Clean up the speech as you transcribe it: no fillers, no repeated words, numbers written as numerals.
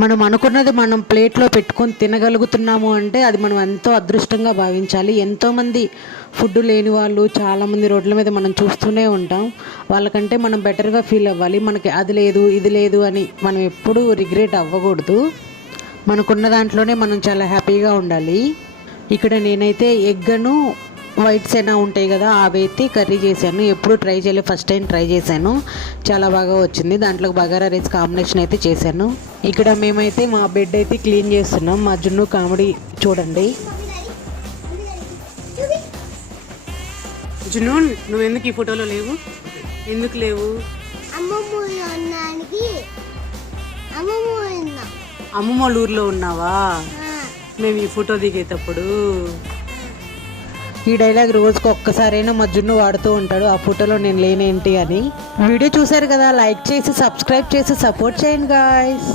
మనం అనుకున్నది మనం ప్లేట్లో పెట్టుకొని తినగలుగుతున్నాము అంటే అది మనం ఎంతో అదృష్టంగా భావించాలి. ఎంతోమంది ఫుడ్ లేని వాళ్ళు చాలామంది రోడ్ల మీద మనం చూస్తూనే ఉంటాం. వాళ్ళకంటే మనం బెటర్గా ఫీల్ అవ్వాలి. మనకి అది లేదు ఇది లేదు అని మనం ఎప్పుడూ రిగ్రెట్ అవ్వకూడదు. మనకున్న దాంట్లోనే మనం చాలా హ్యాపీగా ఉండాలి. ఇక్కడ నేనైతే ఎగ్ను వైట్స్ అయినా ఉంటాయి కదా, అవి అయితే కర్రీ చేశాను. ఎప్పుడు ట్రై చేయలేదు, ఫస్ట్ టైం ట్రై చేశాను. చాలా బాగా వచ్చింది. దాంట్లో బగారా రైస్ కాంబినేషన్ అయితే చేశాను. ఇక్కడ మేమైతే మా బెడ్ అయితే క్లీన్ చేస్తున్నాం. మా జున్ను కామెడీ చూడండి. జున్ను, నువ్వు ఎందుకు ఈ ఫోటోలో లేవు? ఎందుకు లేవు? అమ్మమ్మ వాళ్ళ ఊర్లో ఉన్నావా? మేము ఈ ఫోటో దిగేటప్పుడు ఈ డైలాగ్ రోజుకు ఒక్కసారైనా మా జున్ను వాడుతూ ఉంటాడు. ఆ ఫోటోలో నేను లేనేంటి అని. వీడియో చూసారు కదా, లైక్ చేసి సబ్స్క్రైబ్ చేసి సపోర్ట్ చేయండి గాయ్స్.